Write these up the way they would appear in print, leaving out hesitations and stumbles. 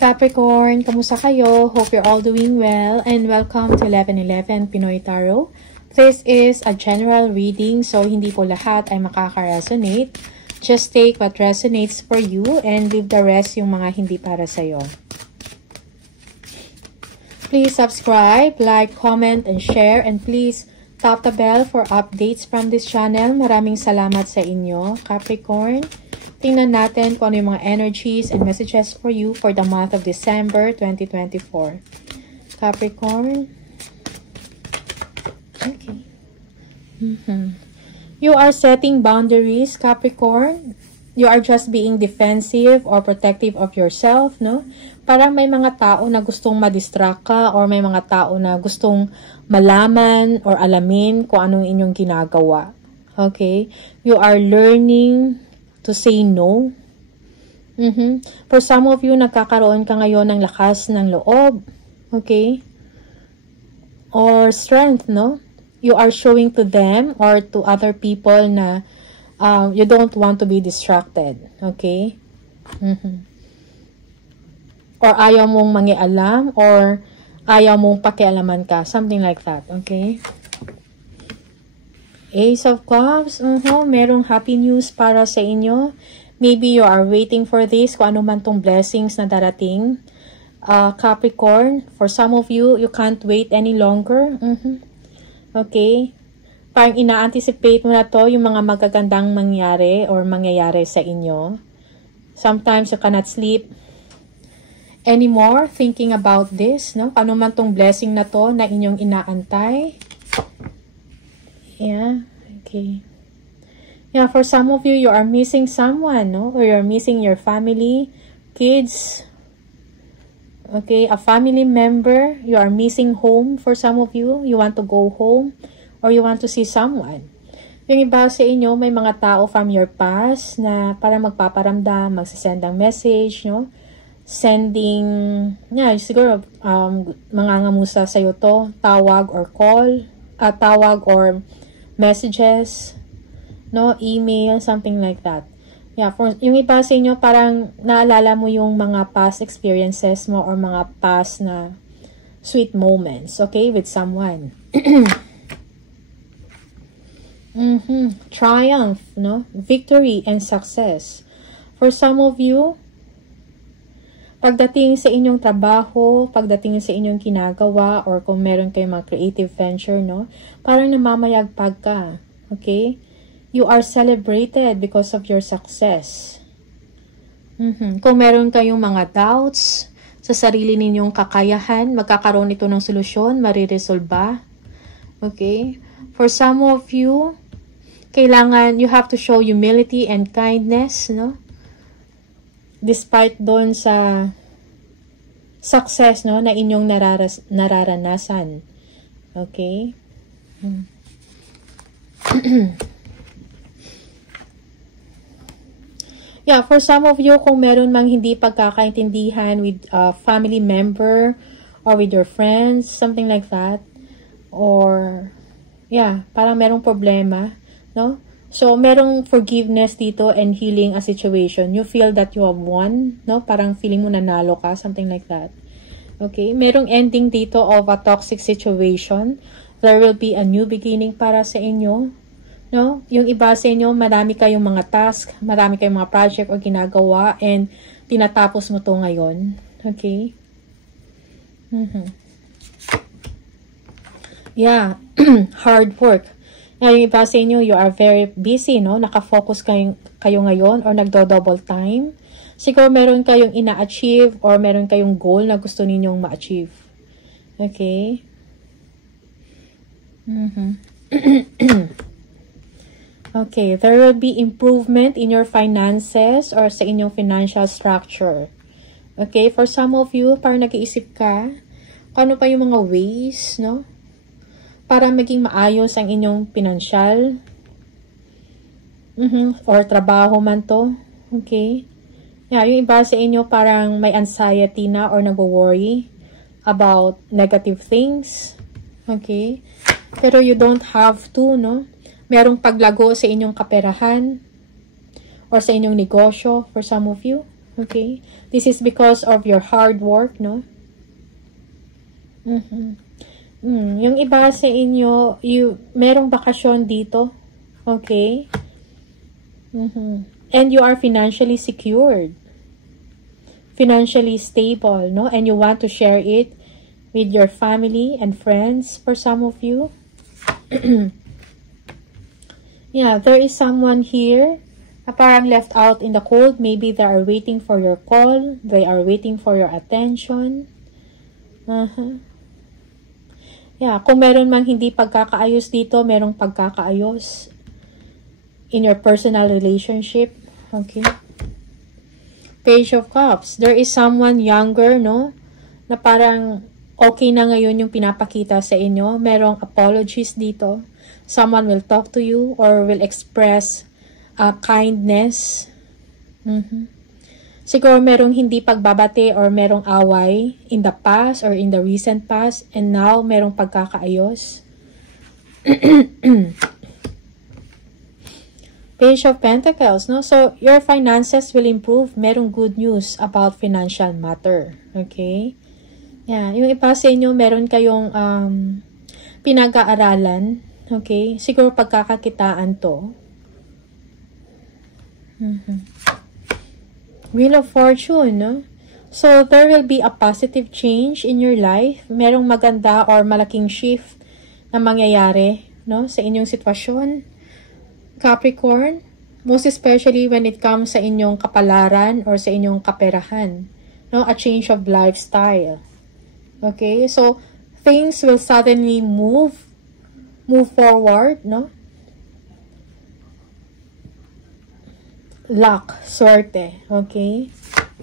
Capricorn! Kamusta kayo? Hope you're all doing well and welcome to 1111 Pinoy Tarot. This is a general reading, so hindi po lahat ay makaka-resonate. Just take what resonates for you and leave the rest yung mga hindi para sa'yo. Please subscribe, like, comment, and share, and please tap the bell for updates from this channel. Maraming salamat sa inyo, Capricorn. Tingnan natin kung ano yung mga energies and messages for you for the month of December 2024. Capricorn. Okay. You are setting boundaries, Capricorn. You are just being defensive or protective of yourself, no? Parang may mga tao na gustong madistract ka or may mga tao na gustong malaman or alamin kung anong inyong ginagawa. Okay? You are learning to say no. For some of you, nagkakaroon ka ngayon ng lakas ng loob. Okay? Or strength, no? You are showing to them or to other people na you don't want to be distracted. Okay? Or ayaw mong mangialam or ayaw mong pakialaman ka. Something like that. Okay? Ace of Cups, merong happy news para sa inyo. Maybe you are waiting for this, kung ano man tong blessings na darating. Capricorn, for some of you, you can't wait any longer. Okay? Parang ina-anticipate mo na to yung mga magagandang mangyari or mangyayari sa inyo. Sometimes you cannot sleep anymore thinking about this, no? Kung ano man tong blessing na to na inyong inaantay. Yeah, okay. Yeah, for some of you, you are missing someone, no? Or you're missing your family, kids. Okay, a family member. You are missing home for some of you. You want to go home or you want to see someone. Yung iba sa inyo, may mga tao from your past na para magpaparamdam, magsasend ng message, no? Sending, yeah, siguro, mangangamusta sa'yo to, tawag or call, tawag or messages, no, email, something like that. Yeah, for yung iba sa inyo, parang naalala mo yung mga past experiences mo or mga past na sweet moments, okay, with someone. Triumph, no, victory and success. For some of you, pagdating sa inyong trabaho, pagdating sa inyong ginagawa, or kung meron kayong mga creative venture, no? Parang namamayagpag ka. Okay? You are celebrated because of your success. Kung meron kayong mga doubts sa sarili ninyong kakayahan, magkakaroon ito ng solusyon, mariresolba. Okay? For some of you, kailangan, you have to show humility and kindness, no? Despite doon sa success, no, na inyong nararanasan. Okay? Yeah, for some of you, kung meron mang hindi pagkakaintindihan with a family member or with your friends, something like that. Or, yeah, parang merong problema, no? So, merong forgiveness dito and healing a situation. You feel that you have won, no? Parang feeling mo nanalo ka, something like that. Okay? Merong ending dito of a toxic situation. There will be a new beginning para sa inyo, no? Yung iba sa inyo, marami kayong mga task, marami kayong mga project o ginagawa, and tinatapos mo to ngayon. Okay? Yeah. Hard work. Yung iba sa inyo, you are very busy, no? Nakafocus kayo ngayon or nagdo-double time. Siguro meron kayong ina-achieve or meron kayong goal na gusto ninyong ma-achieve. Okay? Okay, there will be improvement in your finances or sa inyong financial structure. Okay, for some of you, parang nag-iisip ka, ano pa yung mga ways, no? Para maging maayos ang inyong pinansyal. Or trabaho man to. Okay? Yeah, yung iba sa inyo parang may anxiety na or nag-worry about negative things. Okay? Pero you don't have to, no? Merong paglago sa inyong kaperahan or sa inyong negosyo for some of you. Okay? This is because of your hard work, no? Yung iba sa inyo, merong bakasyon dito. Okay? And you are financially secured. Financially stable, no? And you want to share it with your family and friends for some of you. Yeah, there is someone here na parang left out in the cold. Maybe they are waiting for your call. They are waiting for your attention. Yeah, kung meron mang hindi pagkakaayos dito, merong pagkakaayos in your personal relationship. Okay. Page of Cups. There is someone younger, no? Na parang okay na ngayon yung pinapakita sa inyo. Merong apologies dito. Someone will talk to you or will express kindness. Siguro merong hindi pagbabate or merong away in the past or in the recent past, and now merong pagkakaayos. Page of Pentacles, no? So, your finances will improve. Merong good news about financial matter. Okay? Yeah, yung iba sa inyo, meron kayong pinag-aaralan. Okay? Siguro pagkakakitaan to. Wheel of Fortune, no? So, there will be a positive change in your life. Merong maganda or malaking shift na mangyayari, no? Sa inyong sitwasyon. Capricorn, most especially when it comes sa inyong kapalaran or sa inyong kaperahan. No? A change of lifestyle. Okay? So, things will suddenly move forward, no? Luck, swerte, okay?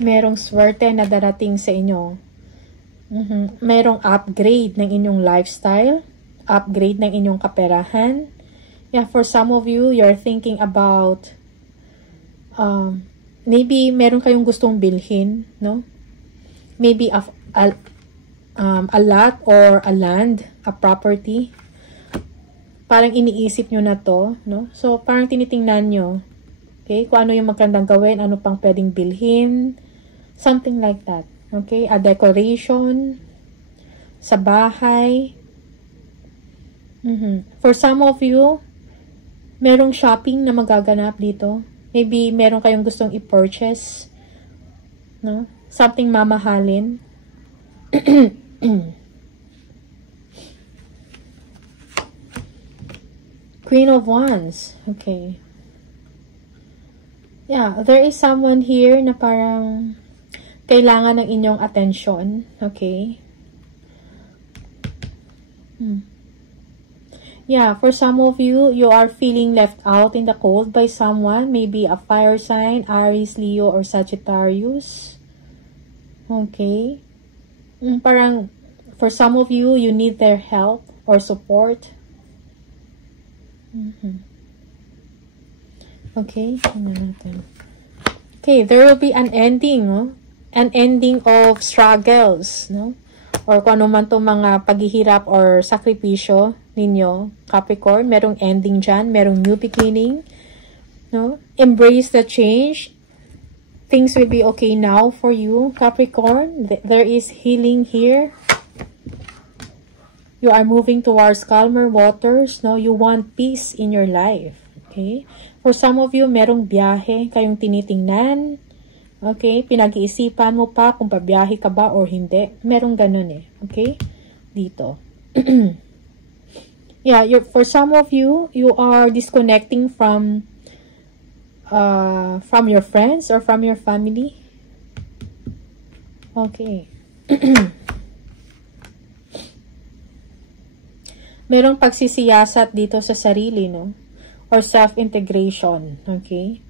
Merong swerte na darating sa inyo. Merong upgrade ng inyong lifestyle, upgrade ng inyong kaperahan. Yeah, for some of you, you're thinking about maybe meron kayong gustong bilhin, no? Maybe a lot or a land, a property. Parang iniisip nyo na to, no? So, parang tinitingnan nyo. Okay, kung ano yung magandang gawin, ano pang pwedeng bilhin, something like that. Okay, a decoration sa bahay. For some of you, merong shopping na magaganap dito. Maybe meron kayong gustong i-purchase, no? Something mamahalin. Queen of Wands. Okay. Yeah, there is someone here na parang kailangan ng inyong atensyon. Okay? Yeah, for some of you, you are feeling left out in the cold by someone. Maybe a fire sign, Aries, Leo, or Sagittarius. Okay? Parang, for some of you, you need their help or support. Okay, okay, there will be an ending, no? An ending of struggles, no? Or kung ano man itong mga paghihirap or sakripisyo ninyo, Capricorn, merong ending dyan, merong new beginning, no? Embrace the change. Things will be okay now for you, Capricorn. There is healing here. You are moving towards calmer waters, no? You want peace in your life, okay? For some of you, merong biyahe kayong tinitingnan. Okay? Pinag-iisipan mo pa kung pabiyahe ka ba or hindi. Merong ganun eh. Okay? Dito. Yeah, for some of you, you are disconnecting from your friends or from your family. Okay. Merong pagsisiyasat dito sa sarili, no? Or self-integration, okay?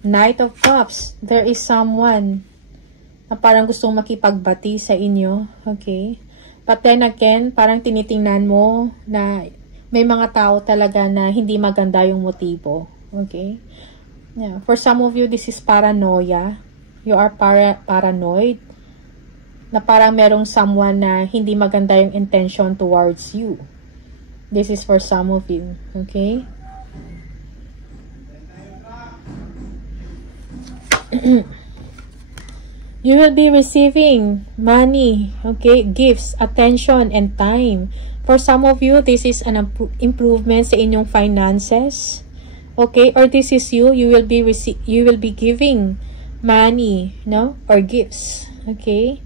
Knight of Cups, there is someone na parang gustong makipagbati sa inyo, okay? But then again, parang tinitingnan mo na may mga tao talaga na hindi maganda yung motibo, okay? Yeah. For some of you, this is paranoia. You are paranoid na parang merong someone na hindi maganda yung intention towards you. This is for some of you, okay? You will be receiving money, okay, gifts, attention, and time. For some of you, this is an improvement sa inyong finances. Okay, or this is you will be giving money, no, or gifts. Okay?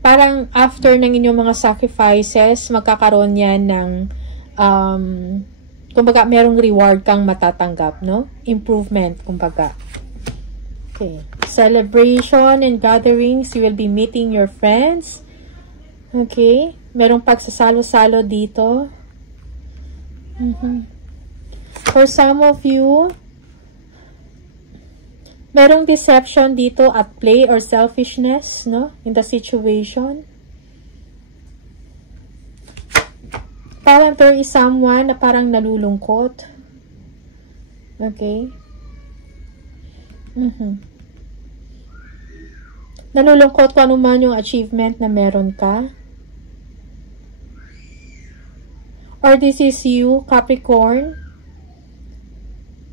Parang after ng inyong mga sacrifices, magkakaroon yan ng kumbaga merong reward kang matatanggap, no? Improvement, kumbaga. Okay. Celebration and gatherings, you will be meeting your friends. Okay? Merong pagsasalo-salo dito. For some of you, merong deception dito at play or selfishness, no? In the situation. Parang there is someone na parang nalulungkot. Okay? Nalulungkot kung ano man yung achievement na meron ka. Or this is you, Capricorn.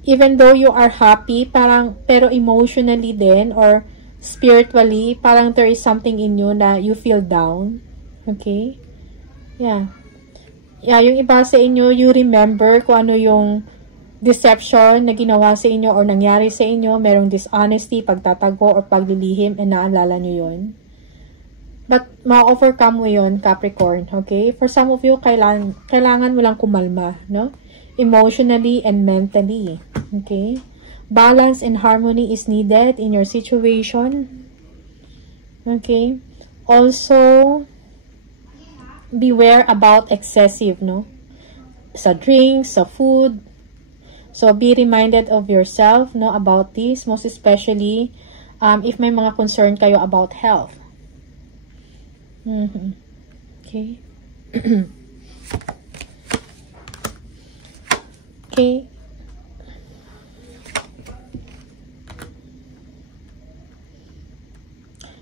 Even though you are happy, pero emotionally din or spiritually, parang there is something in you na you feel down. Okay? Yeah. Yeah, yung iba sa inyo, you remember kung ano yung deception na ginawa sa inyo or nangyari sa inyo, merong dishonesty, pagtatago, or paglilihim, and naalala nyo yun. But, ma-overcome mo yun, Capricorn, okay? For some of you, kailangan mo lang kumalma, no? Emotionally and mentally, okay? Balance and harmony is needed in your situation, okay? Also, beware about excessive, no? Sa drinks, sa food. So, be reminded of yourself, no, about this, most especially if may mga concern kayo about health. Okay. Okay.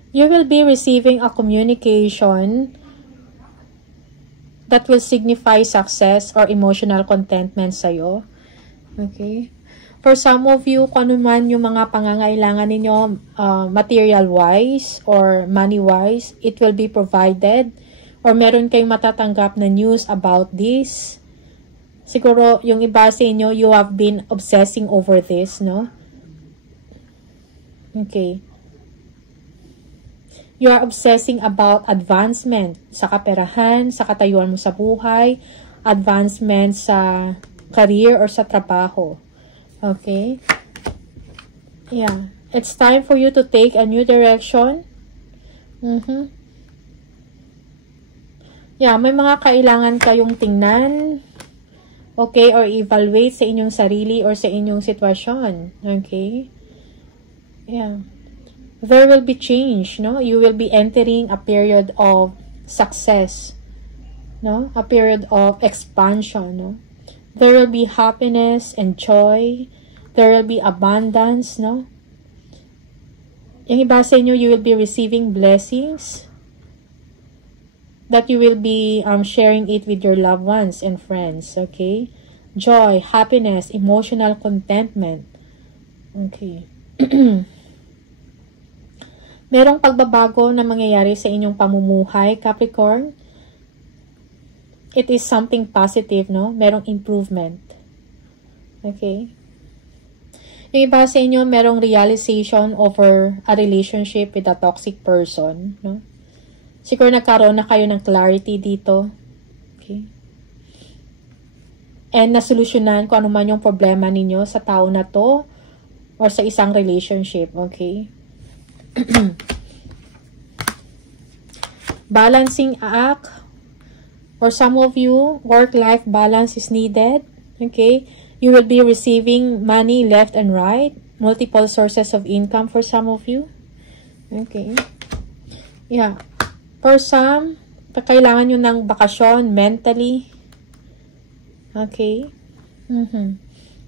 You will be receiving a communication that will signify success or emotional contentment sa'yo. Okay? For some of you, kung ano man yung mga pangangailangan ninyo, material-wise or money-wise, it will be provided. Or meron kayong matatanggap na news about this. Siguro, yung iba sa inyo, you have been obsessing over this, no? Okay. You are obsessing about advancement sa kaperahan, sa katayuan mo sa buhay, advancement sa career or sa trabaho. Okay? Yeah. It's time for you to take a new direction. Yeah, may mga kailangan kayong tingnan. Okay? Or evaluate sa inyong sarili or sa inyong sitwasyon. Okay? Yeah. There will be change, no? You will be entering a period of success, no? A period of expansion, no? There will be happiness and joy. There will be abundance, no? Yung iba sa inyo, you will be receiving blessings that you will be sharing it with your loved ones and friends, okay? Joy, happiness, emotional contentment. Okay. Merong pagbabago na mangyayari sa inyong pamumuhay, Capricorn. It is something positive, no? Merong improvement. Okay? Yung iba sa inyo, merong realization over a relationship with a toxic person, no? Siguro nagkaroon na kayo ng clarity dito. Okay? And nasolusyonan kung ano man yung problema ninyo sa tao na to or sa isang relationship. Okay? Balancing act. For some of you, work-life balance is needed. Okay? You will be receiving money left and right. Multiple sources of income for some of you. Okay? Yeah. For some, kailangan nyo ng bakasyon mentally. Okay?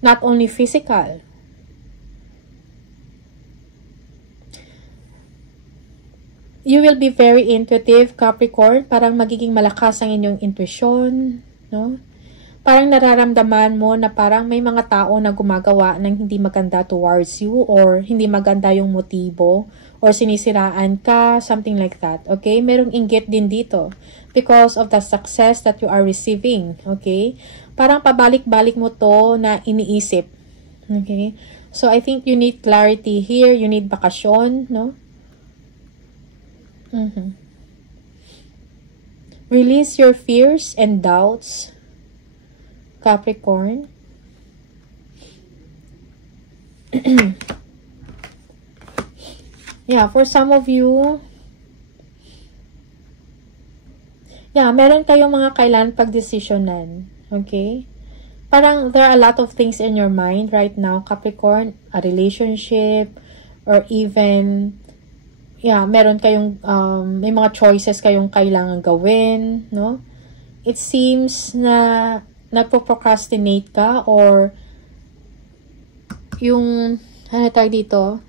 Not only physical. You will be very intuitive, Capricorn. Parang magiging malakas ang inyong intuition, no? parang nararamdaman mo na parang may mga tao na gumagawa ng hindi maganda towards you or hindi maganda yung motibo or sinisiraan ka, something like that. Okay? Merong inggit din dito because of the success that you are receiving. Okay? Parang pabalik-balik mo to na iniisip. Okay? So, I think you need clarity here. You need bakasyon, no? Release your fears and doubts, Capricorn. Yeah, for some of you, yeah, meron kayong mga kailangan pagdesisyonan. Okay? Parang there are a lot of things in your mind right now, Capricorn. A relationship, or even, yeah, meron kayong, may mga choices kayong kailangan gawin, no? It seems na nagpo-procrastinate ka or yung, ano tawag dito?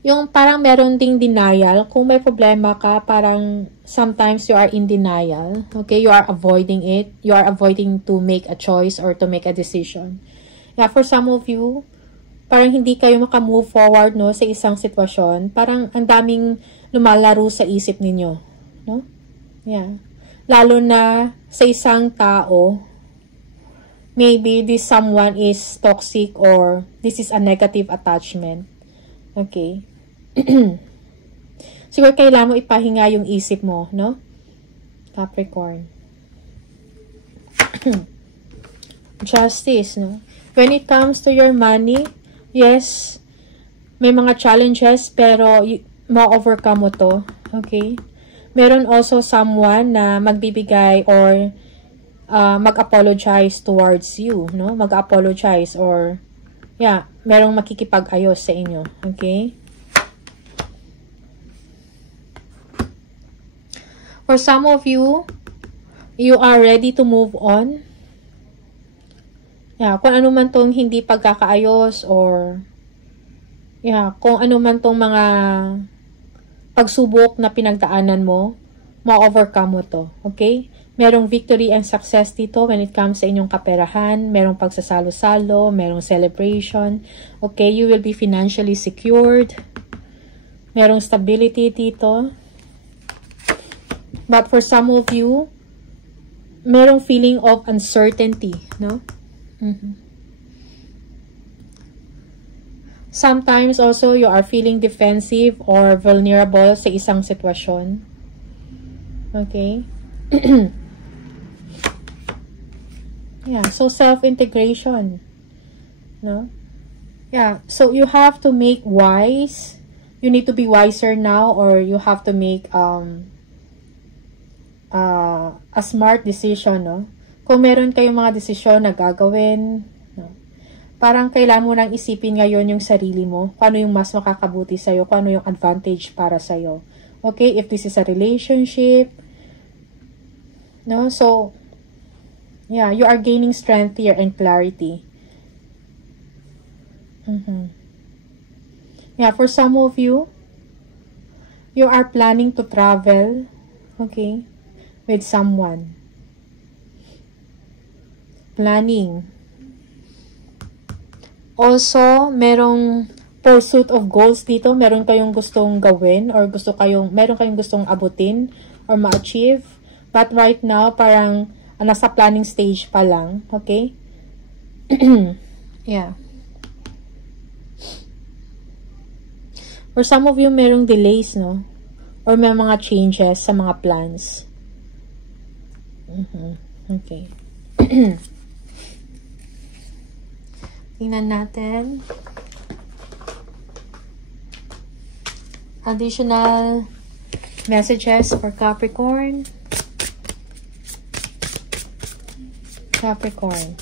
Yung parang meron ding denial. Kung may problema ka, parang sometimes you are in denial. Okay? You are avoiding it. You are avoiding to make a choice or to make a decision. Yeah, for some of you, parang hindi kayo makamove forward, no, sa isang sitwasyon. Parang ang daming lumalaro sa isip ninyo. No? Yeah. Lalo na sa isang tao, maybe this someone is toxic or this is a negative attachment. Okay? Siguro kailangan mo ipahinga yung isip mo, no? Capricorn. Justice, no? When it comes to your money, yes, may mga challenges, pero ma-overcome mo to. Okay? Meron also someone na magbibigay or mag-apologize towards you, no? Mag-apologize or, yeah, merong makikipag-ayos sa inyo. Okay? For some of you, you are ready to move on. Yeah, kung ano man tong hindi pagkakaayos or yeah, kung ano man tong mga pagsubok na pinagdaanan mo, ma-overcome mo to. Okay? Merong victory and success dito when it comes sa inyong kaperahan. Merong pagsasalo-salo, merong celebration. Okay? You will be financially secured. Merong stability dito. But for some of you, merong feeling of uncertainty, no? Sometimes also you are feeling defensive or vulnerable sa isang sitwasyon. Okay? Yeah, so self-integration, no? Yeah, so you have to make wise. You need to be wiser now, or you have to make a smart decision, no? Kung meron kayong mga desisyon na gagawin, no? Parang kailangan mo nang isipin ngayon yung sarili mo, kung ano yung mas makakabuti sa'yo, kung ano yung advantage para sa'yo. Okay? If this is a relationship, no? So, yeah, you are gaining strength here and clarity. Yeah, for some of you, you are planning to travel, okay, with someone. Planning. Also, merong pursuit of goals dito. Meron kayong gustong gawin or meron kayong gustong abutin or ma-achieve. But right now, parang nasa planning stage pa lang. Okay? Yeah. For some of you, merong delays, no? Or may mga changes sa mga plans. Okay. Tingnan natin. Additional messages for Capricorn. Capricorn.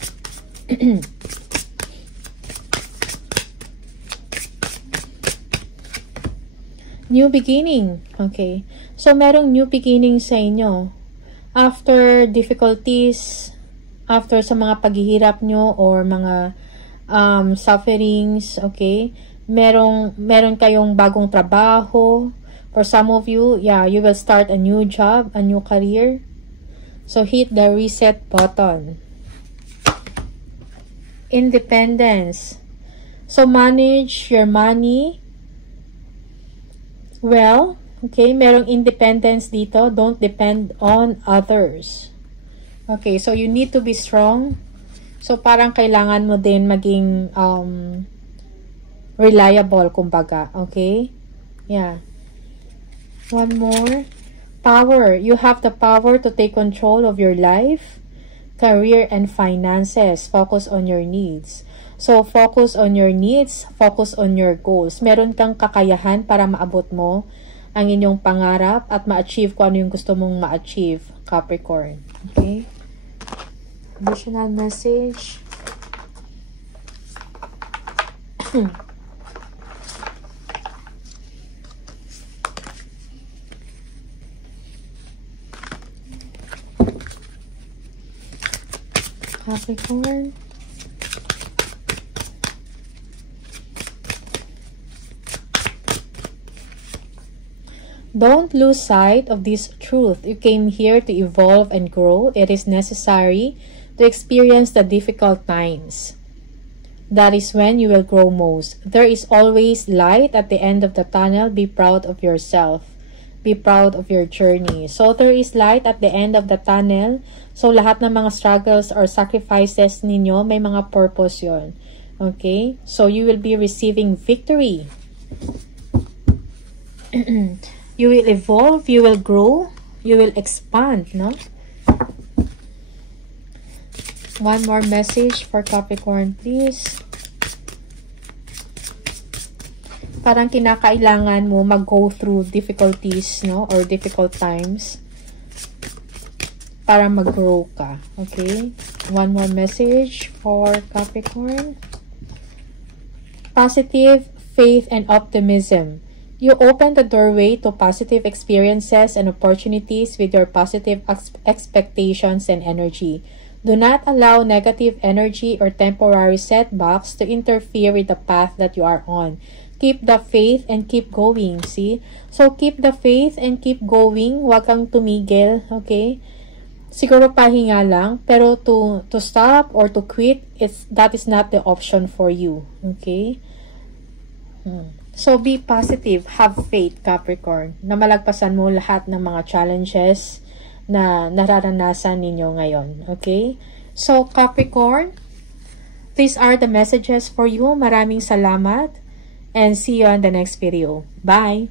New beginning. Okay. So, merong new beginning sa inyo. After difficulties, after sa mga paghihirap nyo or mga sufferings, okay? Meron kayong bagong trabaho. For some of you, yeah, you will start a new job, a new career. So, hit the reset button. Independence. So, manage your money well. Okay, merong independence dito. Don't depend on others. Okay, so you need to be strong. So, parang kailangan mo din maging reliable, kumbaga. Okay? Yeah. One more. Power. You have the power to take control of your life, career, and finances. Focus on your needs. So, focus on your needs, focus on your goals. Meron kang kakayahan para maabot mo ang inyong pangarap at ma-achieve kung ano yung gusto mong ma-achieve, Capricorn. Okay? Additional message. Capricorn. Don't lose sight of this truth. You came here to evolve and grow. It is necessary to experience the difficult times. That is when you will grow most. There is always light at the end of the tunnel. Be proud of yourself. Be proud of your journey. So, there is light at the end of the tunnel. So, lahat ng mga struggles or sacrifices ninyo, may mga purpose yon. Okay? So, you will be receiving victory. You will evolve, you will grow, you will expand, no? One more message for Capricorn, please. Parang kinakailangan mo mag-go through difficulties, no? Or difficult times para mag-grow ka. Okay? One more message for Capricorn. Positive faith and optimism. You open the doorway to positive experiences and opportunities with your positive expectations and energy. Do not allow negative energy or temporary setbacks to interfere with the path that you are on. Keep the faith and keep going, see? So, keep the faith and keep going. Huwag kang tumigil, okay? Siguro pahinga lang, pero to stop or to quit, that is not the option for you, okay? So, be positive. Have faith, Capricorn, na malagpasan mo lahat ng mga challenges na nararanasan ninyo ngayon. Okay? So, Capricorn, these are the messages for you. Maraming salamat and see you on the next video. Bye!